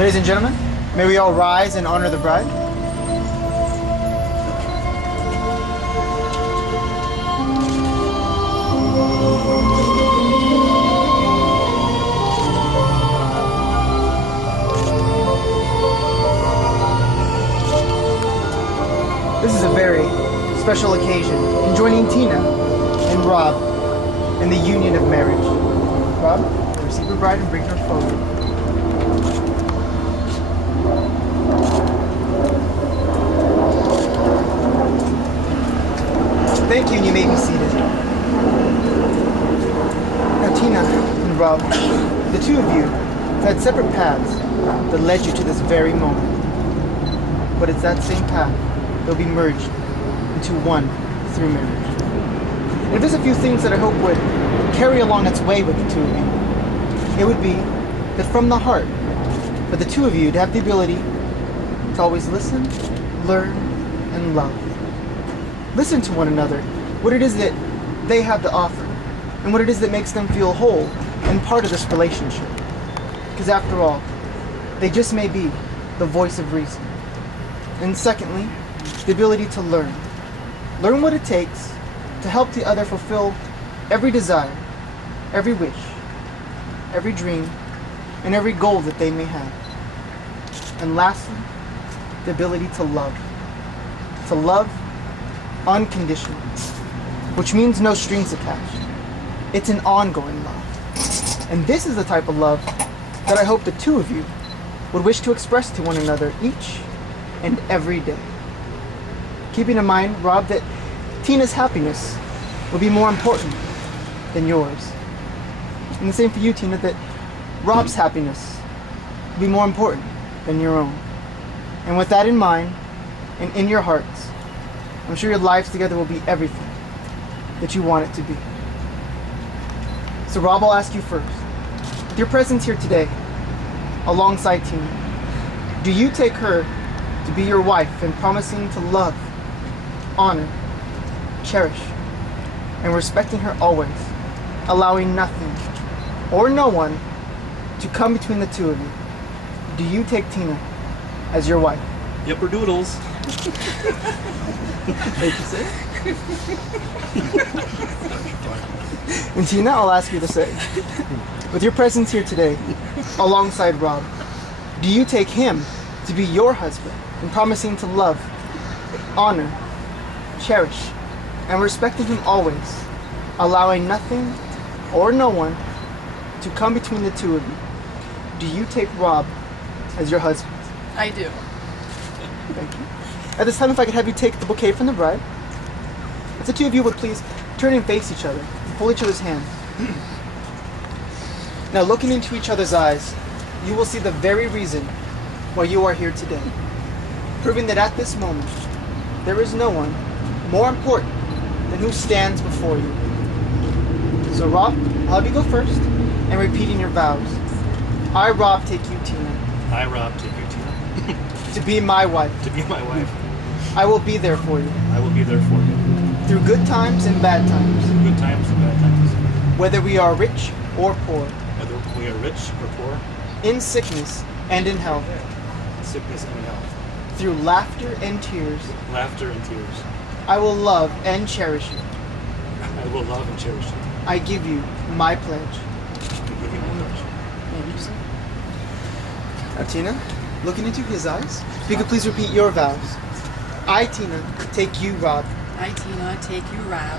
Ladies and gentlemen, may we all rise and honor the bride. This is a very special occasion in joining Tina and Rob in the union of marriage. Rob, receive your bride and bring her forward. Thank you, and you may be seated. Now, Tina and Rob, the two of you have had separate paths that led you to this very moment. But it's that same path they'll be merged into one through marriage. And there's a few things that I hope would carry along its way with the two of you. It would be that from the heart, for the two of you to have the ability to always listen, learn, and love. Listen to one another, what it is that they have to offer, and what it is that makes them feel whole and part of this relationship. Because after all, they just may be the voice of reason. And secondly, the ability to learn. Learn what it takes to help the other fulfill every desire, every wish, every dream, and every goal that they may have. And lastly, the ability to love. To love unconditionally, which means no strings attached. It's an ongoing love. And this is the type of love that I hope the two of you would wish to express to one another each and every day. Keeping in mind, Rob, that Tina's happiness will be more important than yours. And the same for you, Tina, that Rob's happiness will be more important than your own. And with that in mind, and in your hearts, I'm sure your lives together will be everything that you want it to be. So Rob, I'll ask you first. With your presence here today, alongside Tina, do you take her to be your wife and promising to love, honor, cherish, and respecting her always, allowing nothing or no one to come between the two of you? Do you take Tina as your wife? Yipper doodles. Thank you, sir. And Tina, I'll ask you the same. With your presence here today, alongside Rob, do you take him to be your husband and promising to love, honor, cherish, and respecting him always, allowing nothing or no one to come between the two of you? Do you take Rob as your husband? I do. Thank you. At this time, if I could have you take the bouquet from the bride. If the two of you would please turn and face each other and hold each other's hand. Now, looking into each other's eyes, you will see the very reason why you are here today. Proving that at this moment, there is no one more important than who stands before you. So, Rob, I'll have you go first and repeating your vows. I, Rob, take you, Tina. I, Rob, take you, Tina. To be my wife. To be my wife. I will be there for you. I will be there for you. Through good times and bad times. Good times and bad times. Whether we are rich or poor. Whether we are rich or poor. In sickness and in health. In sickness and in health. Through laughter and tears. Laughter and tears. I will love and cherish you. I will love and cherish you. I give you my pledge. I give you my pledge. Thank you, sir. Now, Tina, looking into his eyes, if you could please repeat your vows. I, Tina, take you, Rob. I, Tina, take you, Rob,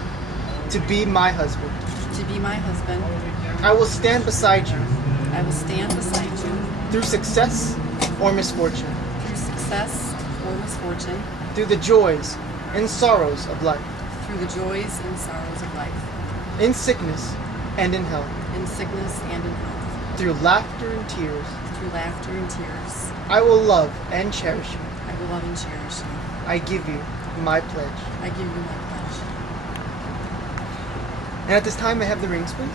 to be my husband. to be my husband. I will stand beside you. I will stand beside you Through success or misfortune. through success or misfortune, Through the joys and sorrows of life. through the joys and sorrows of life, In sickness and in health. in sickness and in health, Through laughter and tears. through laughter and tears. I will love and cherish you. I will love and cherish you. I give you my pledge. I give you my pledge. And at this time, I have the rings, please.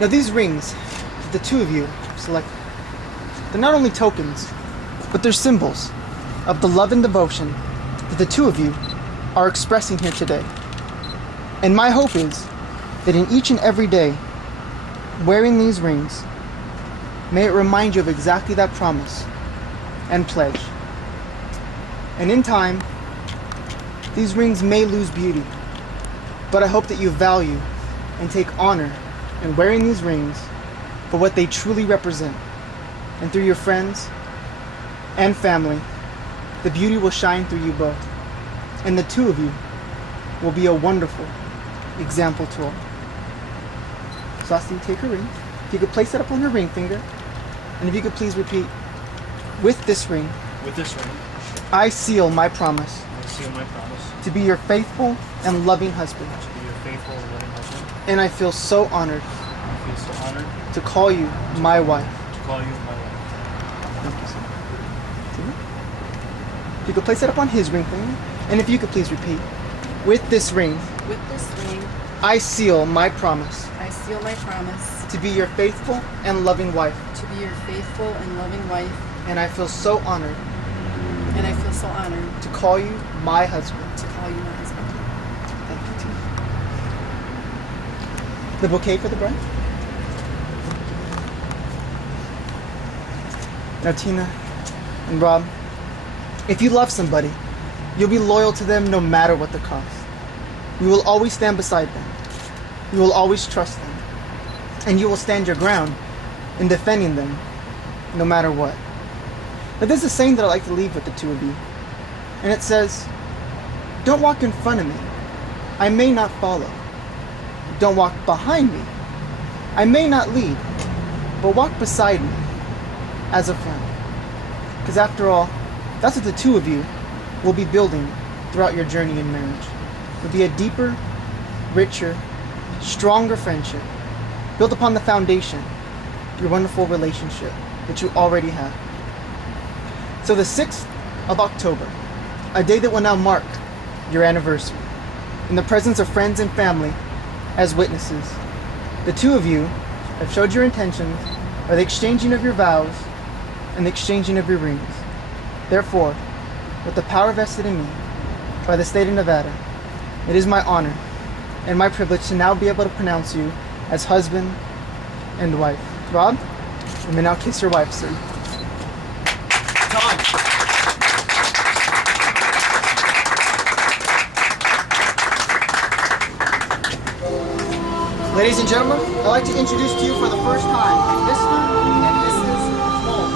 Now these rings, the two of you selected, they're not only tokens but they're symbols of the love and devotion that the two of you are expressing here today. And my hope is that in each and every day, wearing these rings, may it remind you of exactly that promise and pledge. And in time, these rings may lose beauty, but I hope that you value and take honor in wearing these rings for what they truly represent. And through your friends and family, the beauty will shine through you both. And the two of you will be a wonderful example to all. So Asti, take her ring. If you could place it up on her ring finger. And if you could please repeat, with this ring, With this ring, I seal my promise I seal my promise to be your faithful and loving husband. to be your faithful and loving husband. And I feel so honored I feel so honored to call you my wife. to call you my wife. Thank you, sir. See? If you could place it up on his ring finger. And if you could please repeat, with this ring, With this ring, I seal my promise I seal my promise to be your faithful and loving wife. to be your faithful and loving wife, And I feel so honored and I feel so honored to call you my husband. to call you my husband. Thank you, Tina. The bouquet for the bride? Now, Tina and Rob, if you love somebody, you'll be loyal to them no matter what the cost. You will always stand beside them. You will always trust them. And you will stand your ground in defending them no matter what. But there's a saying that I like to leave with the two of you. And it says, don't walk in front of me. I may not follow. Don't walk behind me. I may not lead. But walk beside me as a friend. Because after all, that's what the two of you will be building throughout your journey in marriage. It'll be a deeper, richer, stronger friendship built upon the foundation, your wonderful relationship that you already have. So the 6th of October, a day that will now mark your anniversary, in the presence of friends and family as witnesses, the two of you have showed your intentions by the exchanging of your vows and the exchanging of your rings. Therefore, with the power vested in me by the state of Nevada, it is my honor and my privilege to now be able to pronounce you as husband and wife. Rob, you may now kiss your wife, sir. Tom! Ladies and gentlemen, I'd like to introduce to you for the first time Mr. and Mrs. Moulton.